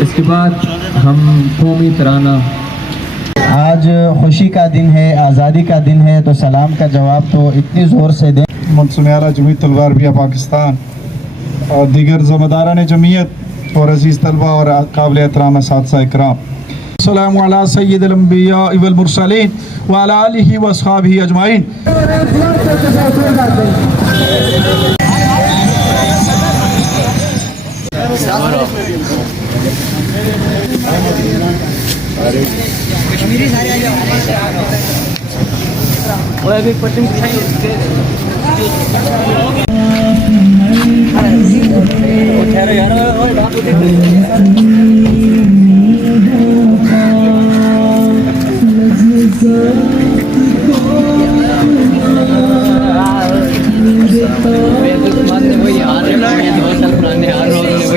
اس کے بعد ہم قومی ترانہ. آج خوشی کا دن ہے، آزادی کا دن ہے، تو سلام کا جواب تو اتنی زور سے دیں. منصوب اعلیٰ جمہوریت طلبہ عربیہ پاکستان اور دیگر ذمہ داران جمعیت اور عزیز طلبہ اور قابل احترام اساتذہ اکرام، السلام علی سید الانبیاء والمرسلین وعلی آلہ واصحابہ اجمعین.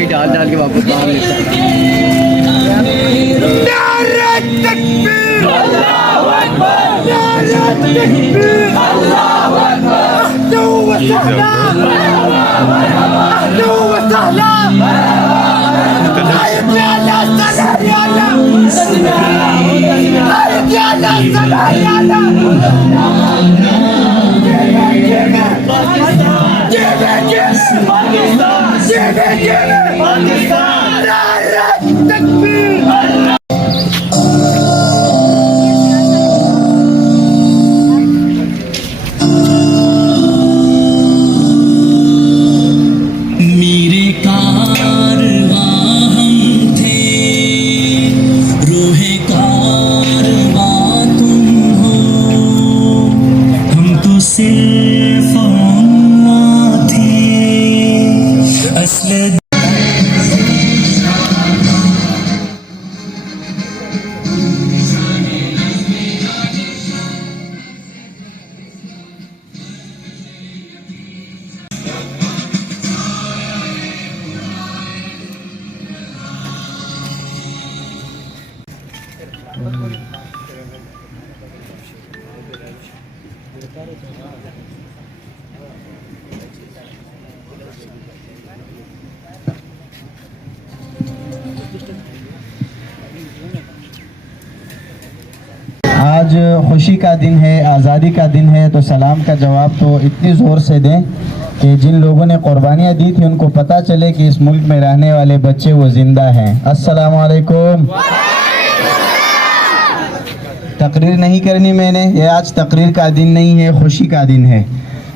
ڈال کے واپس باہر آج خوشی کا دن ہے، آزادی کا دن ہے، تو سلام کا جواب تو اتنی زور سے دیں کہ جن لوگوں نے قربانیاں دی تھی ان کو پتہ چلے کہ اس ملک میں رہنے والے بچے وہ زندہ ہیں. السلام علیکم. تقریر نہیں کرنی میں نے، یہ آج تقریر کا دن نہیں ہے، خوشی کا دن ہے.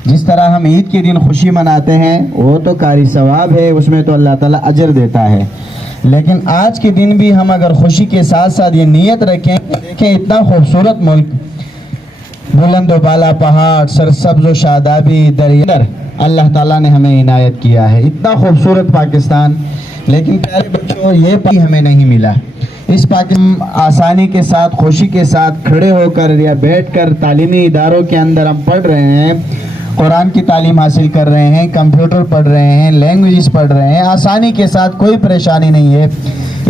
جس طرح ہم عید کے دن خوشی مناتے ہیں وہ تو قاری ثواب ہے، اس میں تو اللہ تعالیٰ اجر دیتا ہے. لیکن آج کے دن بھی ہم اگر خوشی کے ساتھ ساتھ یہ نیت رکھیں، دیکھیں اتنا خوبصورت ملک، بلند و بالا پہاڑ، سرسبز و شادابی دریا، اللہ تعالیٰ نے ہمیں عنایت کیا ہے. اتنا خوبصورت پاکستان، لیکن پیارے بچوں یہ ہمیں نہیں ملا. اس پاکستان آسانی کے ساتھ، خوشی کے ساتھ کھڑے ہو کر یا بیٹھ کر تعلیمی اداروں کے اندر ہم پڑھ رہے ہیں، قرآن کی تعلیم حاصل کر رہے ہیں، کمپیوٹر پڑھ رہے ہیں، لینگویجز پڑھ رہے ہیں، آسانی کے ساتھ، کوئی پریشانی نہیں ہے.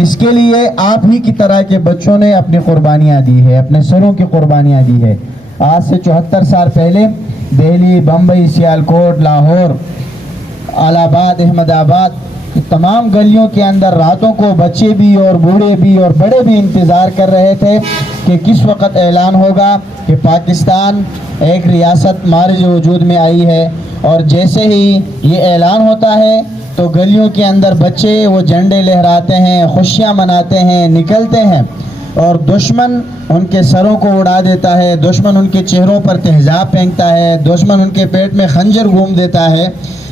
اس کے لیے آپ ہی کی طرح کے بچوں نے اپنی قربانیاں دی ہے، اپنے سروں کی قربانیاں دی ہے. آج سے 74 سال پہلے دہلی، بمبئی، سیالکوٹ، لاہور، الہ آباد، احمد آباد، تمام گلیوں کے اندر راتوں کو بچے بھی اور بوڑھے بھی اور بڑے بھی انتظار کر رہے تھے کہ کس وقت اعلان ہوگا کہ پاکستان ایک ریاست مارج وجود میں آئی ہے. اور جیسے ہی یہ اعلان ہوتا ہے تو گلیوں کے اندر بچے وہ جھنڈے لہراتے ہیں، خوشیاں مناتے ہیں، نکلتے ہیں، اور دشمن ان کے سروں کو اڑا دیتا ہے، دشمن ان کے چہروں پر تہذاب پھینکتا ہے، دشمن ان کے پیٹ میں خنجر گھوم دیتا ہے.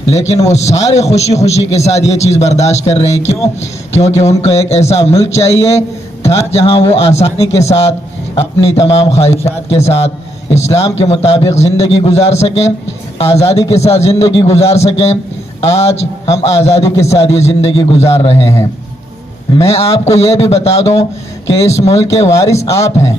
لیکن وہ سارے خوشی خوشی کے ساتھ یہ چیز برداشت کر رہے ہیں. کیوں؟ کیونکہ ان کو ایک ایسا ملک چاہیے تھا جہاں وہ آسانی کے ساتھ اپنی تمام خواہشات کے ساتھ اسلام کے مطابق زندگی گزار سکیں، آزادی کے ساتھ زندگی گزار سکیں. آج ہم آزادی کے ساتھ یہ زندگی گزار رہے ہیں. میں آپ کو یہ بھی بتا دوں کہ اس ملک کے وارث آپ ہیں،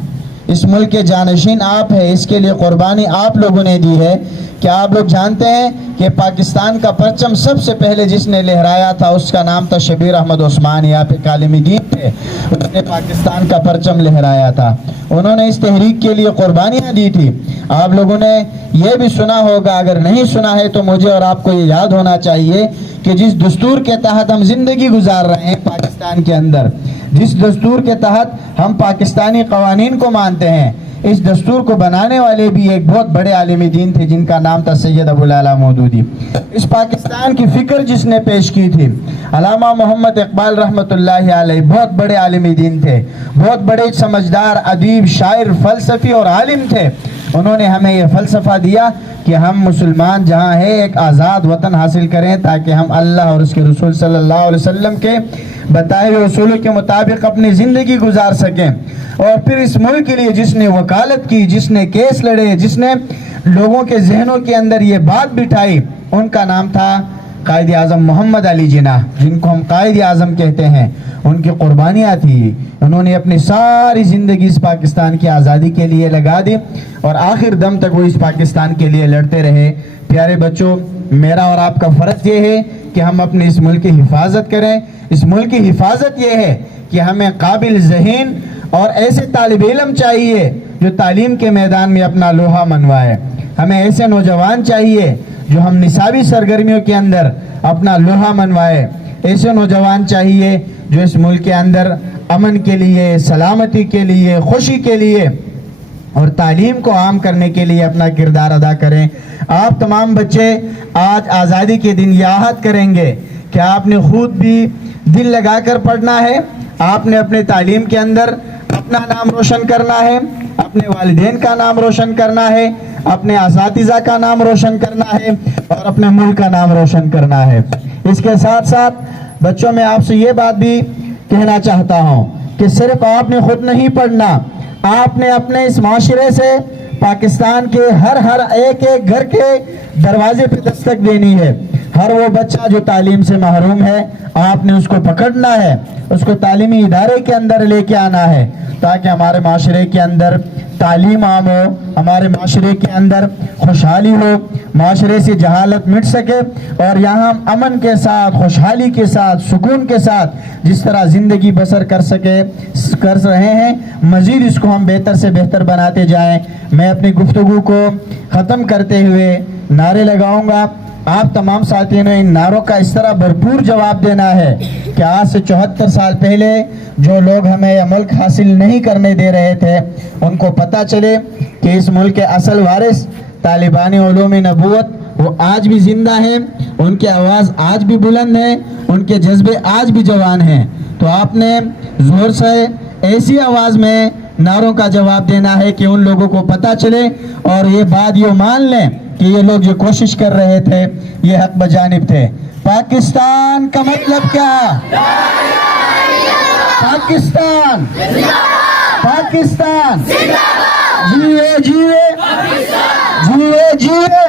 اس ملک کے جانشین آپ ہیں، اس کے لیے قربانی آپ لوگوں نے دی ہے. کیا آپ لوگ جانتے ہیں کہ پاکستان کا پرچم سب سے پہلے جس نے لہرایا تھا اس کا نام تھا شبیر احمد عثمان. یہاں پہ کالمی دین تھے، انہوں نے پاکستان کا پرچم لہرایا تھا، انہوں نے اس تحریک کے لیے قربانیاں دی تھی. آپ لوگوں نے یہ بھی سنا ہوگا، اگر نہیں سنا ہے تو مجھے اور آپ کو یہ یاد ہونا چاہیے کہ جس دستور کے تحت ہم زندگی گزار رہے ہیں پاکستان کے اندر، جس دستور کے تحت ہم پاکستانی قوانین کو مانتے ہیں، اس دستور کو بنانے والے بھی ایک بہت بڑے عالم دین تھے جن کا نام تھا سید ابو العلا مودودی۔ اس پاکستان کی فکر جس نے پیش کی تھی علامہ محمد اقبال رحمۃ اللہ علیہ، بہت بڑے عالم دین تھے، بہت بڑے سمجھدار ادیب، شاعر، فلسفی اور عالم تھے۔ انہوں نے ہمیں یہ فلسفہ دیا کہ ہم مسلمان جہاں ہیں ایک آزاد وطن حاصل کریں تاکہ ہم اللہ اور اس کے رسول صلی اللہ علیہ وسلم کے بتائے ہوئے اصولوں کے مطابق اپنی زندگی گزار سکیں۔ اور پھر اس ملک کے لیے جس نے وکالت کی، جس نے کیس لڑے، جس نے لوگوں کے ذہنوں کے اندر یہ بات بٹھائی، ان کا نام تھا قائد اعظم محمد علی جناح، جن کو ہم قائد اعظم کہتے ہیں۔ ان کی قربانیاں تھی، انہوں نے اپنی ساری زندگی اس پاکستان کی آزادی کے لیے لگا دی اور آخر دم تک وہ اس پاکستان کے لیے لڑتے رہے۔ پیارے بچوں، میرا اور آپ کا فرض یہ ہے کہ ہم اپنے اس ملک کی حفاظت کریں۔ اس ملک کی حفاظت یہ ہے کہ ہمیں قابل ذہین اور ایسے طالب علم چاہیے جو تعلیم کے میدان میں اپنا لوہا منوائے۔ ہمیں ایسے نوجوان چاہیے جو ہم نصابی سرگرمیوں کے اندر اپنا لوہا منوائے۔ ایسے نوجوان چاہیے جو اس ملک کے اندر امن کے لیے، سلامتی کے لیے، خوشی کے لیے اور تعلیم کو عام کرنے کے لیے اپنا کردار ادا کریں۔ آپ تمام بچے آج آزادی کے دن یہ عہد کریں گے کہ آپ نے خود بھی دل لگا کر پڑھنا ہے، آپ نے اپنے تعلیم کے اندر اپنا نام روشن کرنا ہے، اپنے والدین کا نام روشن کرنا ہے، اپنے اساتذہ کا نام روشن کرنا ہے اور اپنے ملک کا نام روشن کرنا ہے۔ اس کے ساتھ ساتھ بچوں میں آپ سے یہ بات بھی کہنا چاہتا ہوں کہ صرف آپ نے خود نہیں پڑھنا، آپ نے اپنے اس معاشرے سے پاکستان کے ہر ایک گھر کے دروازے پہ دستک دینی ہے۔ ہر وہ بچہ جو تعلیم سے محروم ہے، آپ نے اس کو پکڑنا ہے، اس کو تعلیمی ادارے کے اندر لے کے آنا ہے تاکہ ہمارے معاشرے کے اندر تعلیم عام ہو، ہمارے معاشرے کے اندر خوشحالی ہو، معاشرے سے جہالت مٹ سکے اور یہاں امن کے ساتھ، خوشحالی کے ساتھ، سکون کے ساتھ جس طرح زندگی بسر کر رہے ہیں، مزید اس کو ہم بہتر سے بہتر بناتے جائیں۔ میں اپنی گفتگو کو ختم کرتے ہوئے نعرے لگاؤں گا۔ آپ تمام ساتھیوں نے ان نعروں کا اس طرح بھرپور جواب دینا ہے کہ آج سے 74 سال پہلے جو لوگ ہمیں یہ ملک حاصل نہیں کرنے دے رہے تھے ان کو پتہ چلے کہ اس ملک کے اصل وارث طالبان علوم نبوت وہ آج بھی زندہ ہیں، ان کی آواز آج بھی بلند ہے، ان کے جذبے آج بھی جوان ہیں۔ تو آپ نے زور سے ایسی آواز میں نعروں کا جواب دینا ہے کہ ان لوگوں کو پتہ چلے اور یہ بات یہ مان لیں کہ یہ لوگ جو کوشش کر رہے تھے یہ حق بجانب تھے۔ پاکستان کا مطلب کیا؟ پاکستان، پاکستان، جیوے جیوے، جیوے جیوے،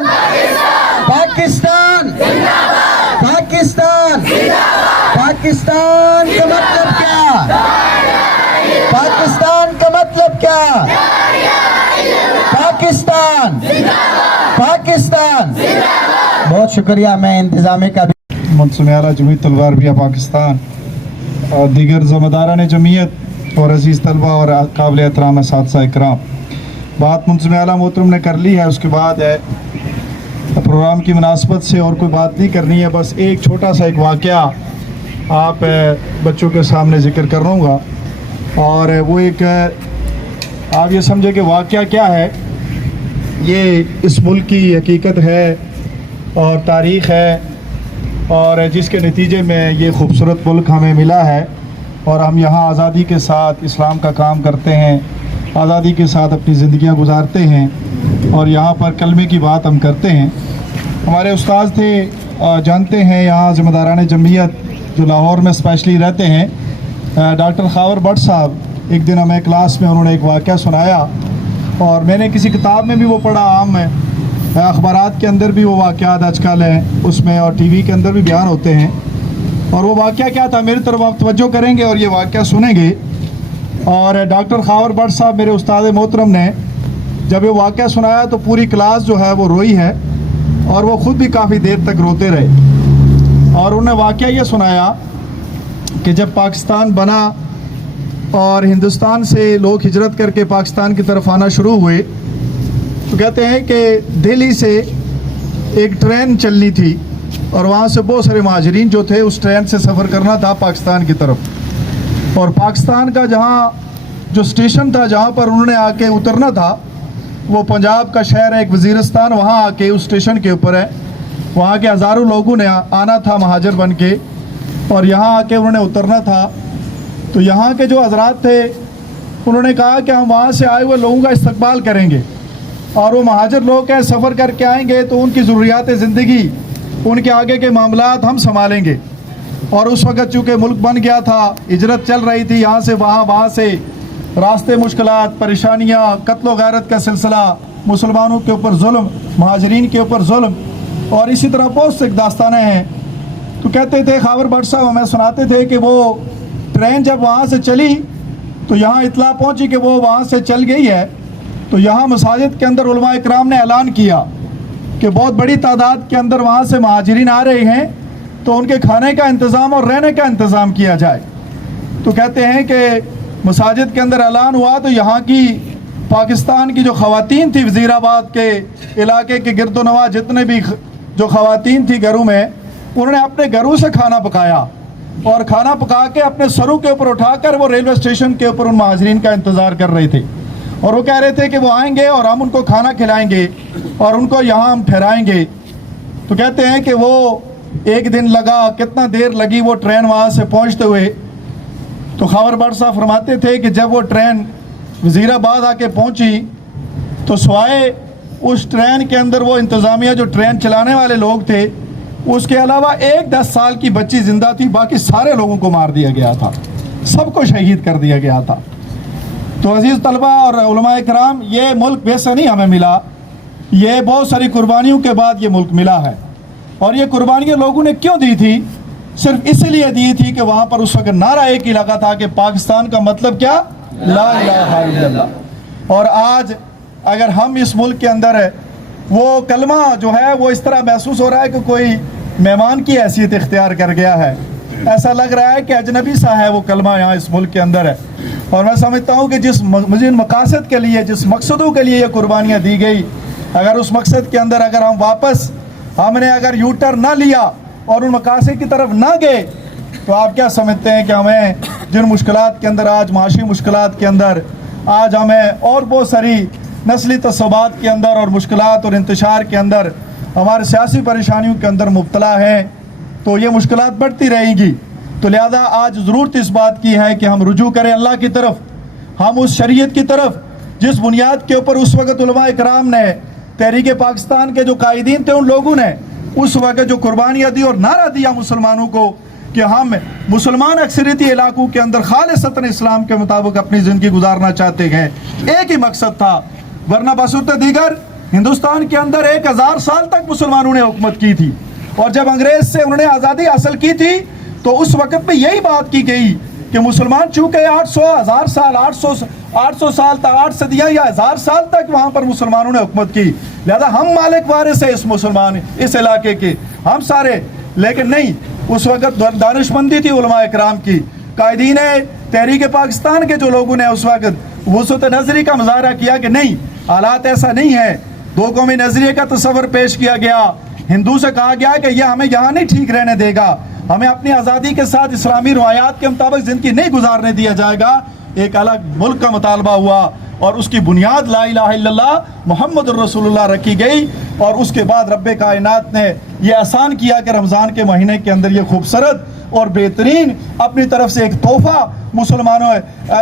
پاکستان، پاکستان، پاکستان کا مطلب کیا؟ پاکستان کا مطلب کیا؟ پاکستان، پاکستان۔ بہت شکریہ۔ میں انتظامیہ کا منصب اعلیٰ جمعیت طلبہ عربیہ پاکستان اور دیگر ذمہ داران جمعیت اور عزیز طلبہ اور قابل احترام اساتذہ اکرام، بات منصب اعلیٰ محترم نے کر لی ہے، اس کے بعد ہے پروگرام کی مناسبت سے اور کوئی بات نہیں کرنی ہے، بس ایک چھوٹا سا ایک واقعہ آپ بچوں کے سامنے ذکر کر رہا گا اور وہ ایک آپ یہ سمجھے کہ واقعہ کیا ہے، یہ اس ملک کی حقیقت ہے اور تاریخ ہے اور جس کے نتیجے میں یہ خوبصورت ملک ہمیں ملا ہے اور ہم یہاں آزادی کے ساتھ اسلام کا کام کرتے ہیں، آزادی کے ساتھ اپنی زندگیاں گزارتے ہیں اور یہاں پر کلمے کی بات ہم کرتے ہیں۔ ہمارے استاد تھے، جانتے ہیں یہاں ذمہ داران جمعیت جو لاہور میں اسپیشلی رہتے ہیں، ڈاکٹر خاور بٹ صاحب، ایک دن ہمیں کلاس میں انہوں نے ایک واقعہ سنایا اور میں نے کسی کتاب میں بھی وہ پڑھا، عام ہے اخبارات کے اندر بھی وہ واقعات آج کل ہیں اس میں اور ٹی وی کے اندر بھی بیان ہوتے ہیں۔ اور وہ واقعہ کیا تھا، میری طرف آپ توجہ کریں گے اور یہ واقعہ سنیں گے۔ اور ڈاکٹر خاور بٹ صاحب میرے استاد محترم نے جب یہ واقعہ سنایا تو پوری کلاس جو ہے وہ روئی ہے اور وہ خود بھی کافی دیر تک روتے رہے اور انہوں نے واقعہ یہ سنایا کہ جب پاکستان بنا اور ہندوستان سے لوگ ہجرت کر کے پاکستان کی طرف آنا شروع ہوئے تو کہتے ہیں کہ دہلی سے ایک ٹرین چلنی تھی اور وہاں سے بہت سارے مہاجرین جو تھے اس ٹرین سے سفر کرنا تھا پاکستان کی طرف، اور پاکستان کا جہاں جو اسٹیشن تھا جہاں پر انہوں نے آ کے اترنا تھا وہ پنجاب کا شہر ہے ایک وزیرستان، وہاں آ کے اس اسٹیشن کے اوپر ہے، وہاں کے ہزاروں لوگوں نے آنا تھا مہاجر بن کے، اور یہاں آ کے انہوں نے اترنا تھا۔ تو یہاں کے جو حضرات تھے انہوں نے کہا کہ ہم وہاں سے آئے ہوئے لوگوں کا استقبال کریں گے، اور وہ مہاجر لوگ ہیں سفر کر کے آئیں گے تو ان کی ضروریات زندگی، ان کے آگے کے معاملات ہم سنبھالیں گے۔ اور اس وقت چونکہ ملک بن گیا تھا، ہجرت چل رہی تھی یہاں سے وہاں، وہاں سے راستے مشکلات، پریشانیاں، قتل و غارت کا سلسلہ، مسلمانوں کے اوپر ظلم، مہاجرین کے اوپر ظلم، اور اسی طرح بہت سے داستانیں ہیں۔ تو کہتے تھے خاور بٹ صاحب ہمیں سناتے تھے کہ وہ ٹرین جب وہاں سے چلی تو یہاں اطلاع پہنچی کہ وہ وہاں سے چل گئی ہے، تو یہاں مساجد کے اندر علماء اکرام نے اعلان کیا کہ بہت بڑی تعداد کے اندر وہاں سے مہاجرین آ رہے ہیں تو ان کے کھانے کا انتظام اور رہنے کا انتظام کیا جائے۔ تو کہتے ہیں کہ مساجد کے اندر اعلان ہوا تو یہاں کی پاکستان کی جو خواتین تھی وزیر آباد کے علاقے کے گرد و نواح جتنے بھی جو خواتین تھی گھروں میں، انہوں نے اپنے گھروں سے کھانا پکایا، اور کھانا پکا کے اپنے سروں کے اوپر اٹھا کر وہ ریلوے اسٹیشن کے اوپر ان مہاجرین کا انتظار کر رہے تھے، اور وہ کہہ رہے تھے کہ وہ آئیں گے اور ہم ان کو کھانا کھلائیں گے اور ان کو یہاں ہم ٹھہرائیں گے۔ تو کہتے ہیں کہ وہ ایک دن لگا، کتنا دیر لگی وہ ٹرین وہاں سے پہنچتے ہوئے۔ تو خاور بٹ صاحب فرماتے تھے کہ جب وہ ٹرین وزیر آباد آ کے پہنچی تو سوائے اس ٹرین کے اندر وہ انتظامیہ جو ٹرین چلانے والے لوگ تھے اس کے علاوہ ایک 10 سال کی بچی زندہ تھی، باقی سارے لوگوں کو مار دیا گیا تھا، سب کو شہید کر دیا گیا تھا۔ تو عزیز طلبہ اور علماء کرام، یہ ملک ویسا نہیں ہمیں ملا، یہ بہت ساری قربانیوں کے بعد یہ ملک ملا ہے۔ اور یہ قربانیاں لوگوں نے کیوں دی تھی؟ صرف اس لیے دی تھی کہ وہاں پر اس وقت نعرہ ایک ہی لگا تھا کہ پاکستان کا مطلب کیا؟ لا الہ الا اللہ۔ اور آج اگر ہم اس ملک کے اندر ہے وہ کلمہ جو ہے وہ اس طرح محسوس ہو رہا ہے کہ کوئی مہمان کی حیثیت اختیار کر گیا ہے، ایسا لگ رہا ہے کہ اجنبی سا ہے وہ کلمہ یہاں اس ملک کے اندر ہے۔ اور میں سمجھتا ہوں کہ جس مزید مقاصد کے لیے، جس مقصدوں کے لیے یہ قربانیاں دی گئی، اگر اس مقصد کے اندر اگر ہم واپس ہم نے اگر یو ٹرن نہ لیا اور ان مقاصد کی طرف نہ گئے تو آپ کیا سمجھتے ہیں کہ ہمیں جن مشکلات کے اندر آج معاشی مشکلات کے اندر آج ہمیں اور بہت ساری نسلی تعصبات کے اندر اور مشکلات اور انتشار کے اندر ہمارے سیاسی پریشانیوں کے اندر مبتلا ہیں، تو یہ مشکلات بڑھتی رہیں گی۔ تو لہذا آج ضرورت اس بات کی ہے کہ ہم رجوع کریں اللہ کی طرف، ہم اس شریعت کی طرف جس بنیاد کے اوپر اس وقت علماء اکرام نے، تحریک پاکستان کے جو قائدین تھے ان لوگوں نے اس وقت جو قربانیاں دی اور نعرہ دیا مسلمانوں کو کہ ہم مسلمان اکثریتی علاقوں کے اندر خالصتاً اسلام کے مطابق اپنی زندگی گزارنا چاہتے ہیں، ایک ہی مقصد تھا۔ ورنہ بصورت دیگر ہندوستان کے اندر 1000 سال تک مسلمانوں نے حکومت کی تھی، اور جب انگریز سے انہوں نے آزادی حاصل کی تھی تو اس وقت میں یہی بات کی گئی کہ مسلمان چونکہ 800 سال تک 8 صدیاں یا 1000 سال تک وہاں پر مسلمانوں نے حکومت کی، لہذا ہم مالک وارث ہیں اس علاقے کے ہم سارے۔ لیکن نہیں، اس وقت دانش مندی تھی علماء اکرام کی، قائدین تحریک پاکستان کے جو لوگوں نے اس وقت وسعت نظری کا مظاہرہ کیا کہ نہیں، حالات ایسا نہیں ہے، دو قومی نظریے کا تصور پیش کیا گیا، ہندو سے کہا گیا کہ یہ ہمیں یہاں نہیں ٹھیک رہنے دے گا، ہمیں اپنی آزادی کے ساتھ اسلامی روایات کے مطابق زندگی نہیں گزارنے دیا جائے گا، ایک الگ ملک کا مطالبہ ہوا اور اس کی بنیاد لا الہ الا اللہ محمد الرسول اللہ رکھی گئی، اور اس کے بعد رب کائنات نے یہ آسان کیا کہ رمضان کے مہینے کے اندر یہ خوبصورت اور بہترین اپنی طرف سے ایک تحفہ مسلمانوں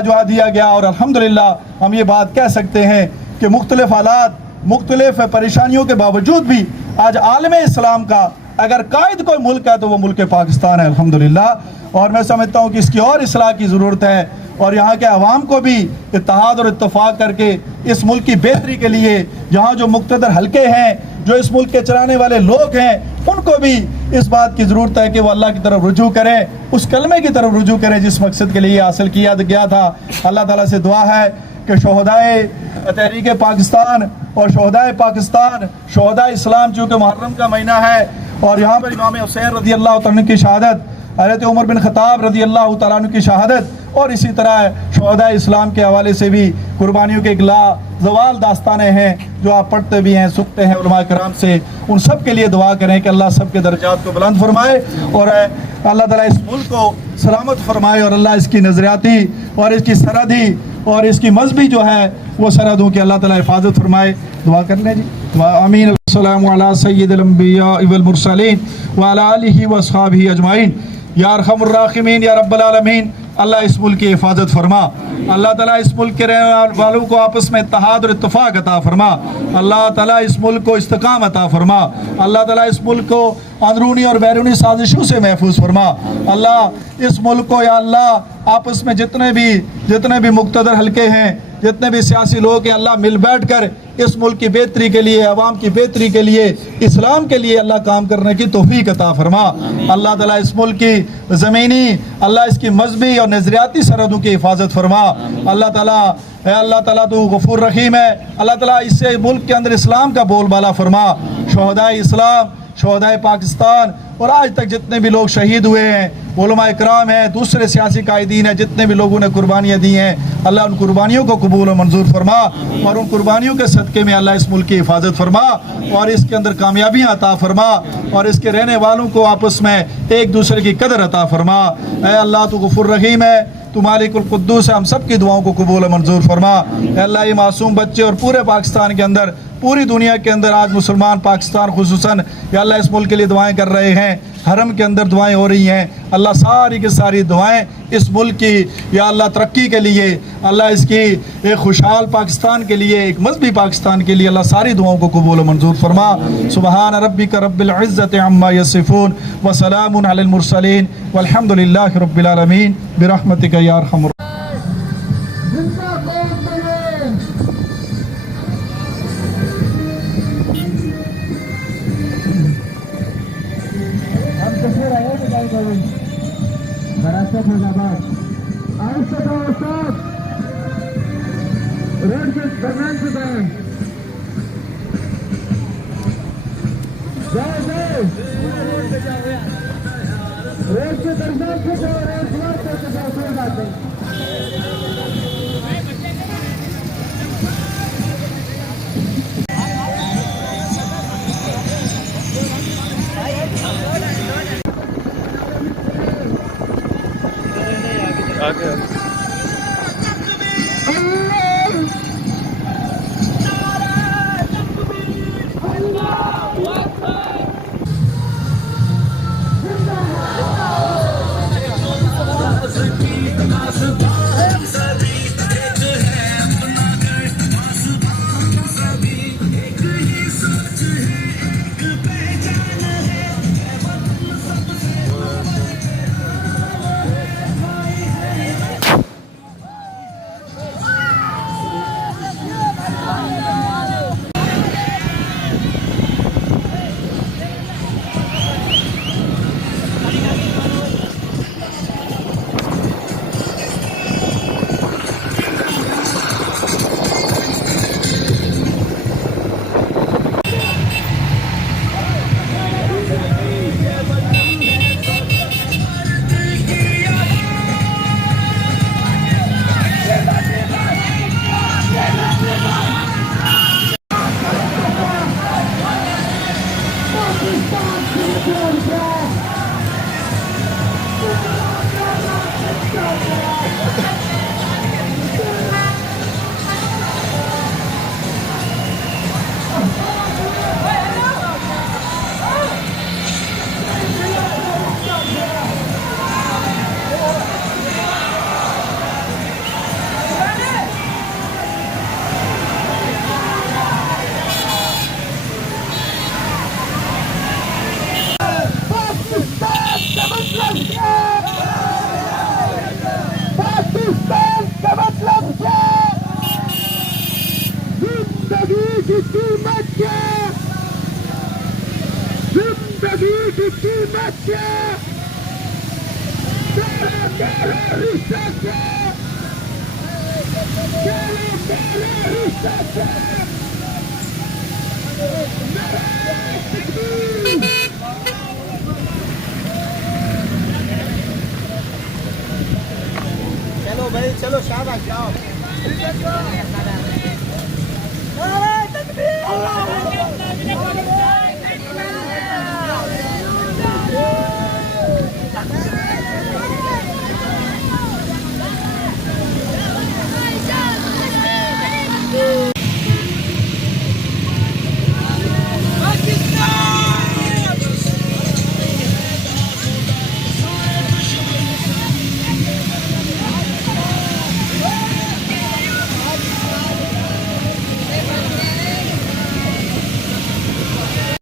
جو دیا گیا۔ اور الحمدللہ ہم یہ بات کہہ سکتے ہیں کہ مختلف حالات، مختلف پریشانیوں کے باوجود بھی آج عالم اسلام کا اگر قائد کوئی ملک ہے تو وہ ملک پاکستان ہے الحمدللہ۔ اور میں سمجھتا ہوں کہ اس کی اور اصلاح کی ضرورت ہے، اور یہاں کے عوام کو بھی اتحاد اور اتفاق کر کے اس ملک کی بہتری کے لیے یہاں جو مقتدر حلقے ہیں، جو اس ملک کے چلانے والے لوگ ہیں، ان کو بھی اس بات کی ضرورت ہے کہ وہ اللہ کی طرف رجوع کریں، اس کلمے کی طرف رجوع کریں جس مقصد کے لیے یہ حاصل کیا گیا تھا۔ اللہ تعالیٰ سے دعا ہے کہ شہدائے تحریک پاکستان اور شہدائے پاکستان، شہدائے اسلام، چونکہ محرم کا مہینہ ہے اور یہاں پر امام حسین رضی اللہ تعالیٰ عنہ کی شہادت، حضرت عمر بن خطاب رضی اللہ تعالیٰ عنہ کی شہادت اور اسی طرح شہداء اسلام کے حوالے سے بھی قربانیوں کے لا زوال داستانیں ہیں جو آپ پڑھتے بھی ہیں سنتے ہیں علماء کرام سے. ان سب کے لیے دعا کریں کہ اللہ سب کے درجات کو بلند فرمائے اور اللہ تعالیٰ اس ملک کو سلامت فرمائے اور اللہ اس کی نظریاتی اور اس کی سرحدی اور اس کی مذہبی جو ہے وہ سرحدوں کی اللہ تعالیٰ حفاظت فرمائے. دعا کر لیں جی. آمین. السلام علی سید الانبیاء والمرسلین وعلی آلہ واصحابہ اجمعین. یا ارحم الراحمین یا رب العالمین اللہ اس ملک کی حفاظت فرما. اللہ تعالیٰ اس ملک کے رہنے والوں کو آپس میں اتحاد اور اتفاق عطا فرما. اللہ تعالیٰ اس ملک کو استحکام عطا فرما. اللہ تعالیٰ اس ملک کو اندرونی اور بیرونی سازشوں سے محفوظ فرما. اللہ اس ملک کو یا اللہ آپس میں جتنے بھی مقتدر حلقے ہیں جتنے بھی سیاسی لوگ ہیں اللہ مل بیٹھ کر اس ملک کی بہتری کے لیے عوام کی بہتری کے لیے اسلام کے لیے اللہ کام کرنے کی توفیق عطا فرما. اللہ تعالیٰ اس ملک کی زمینی اللہ اس کی مذہبی اور نظریاتی سرحدوں کی حفاظت فرما. اللہ تعالیٰ تو غفور رحیم ہے. اللہ تعالیٰ اس سے ملک کے اندر اسلام کا بول بالا فرما. شہداء اسلام شہداء پاکستان اور آج تک جتنے بھی لوگ شہید ہوئے ہیں علماء اکرام ہیں دوسرے سیاسی قائدین ہیں جتنے بھی لوگوں نے قربانیاں دی ہیں اللہ ان قربانیوں کو قبول و منظور فرما اور ان قربانیوں کے صدقے میں اللہ اس ملک کی حفاظت فرما اور اس کے اندر کامیابیاں عطا فرما اور اس کے رہنے والوں کو آپس میں ایک دوسرے کی قدر عطا فرما. اے اللہ تو غفور رحیم ہے تو مالک القدوس ہے. ہم سب کی دعاؤں کو قبول و منظور فرما. اے اللہ یہ معصوم بچے اور پورے پاکستان کے اندر پوری دنیا کے اندر آج مسلمان پاکستان خصوصاً یا اللہ اس ملک کے لیے دعائیں کر رہے ہیں. حرم کے اندر دعائیں ہو رہی ہیں. اللہ ساری کی ساری دعائیں اس ملک کی یا اللہ ترقی کے لیے اللہ اس کی ایک خوشحال پاکستان کے لیے ایک مذہبی پاکستان کے لیے اللہ ساری دعاؤں کو قبول و منظور فرما. سبحان ربک رب العزت عما یصفون وسلام علی المرسلین والحمد للہ رب العالمین برحمتک یا ارحم الراحمین.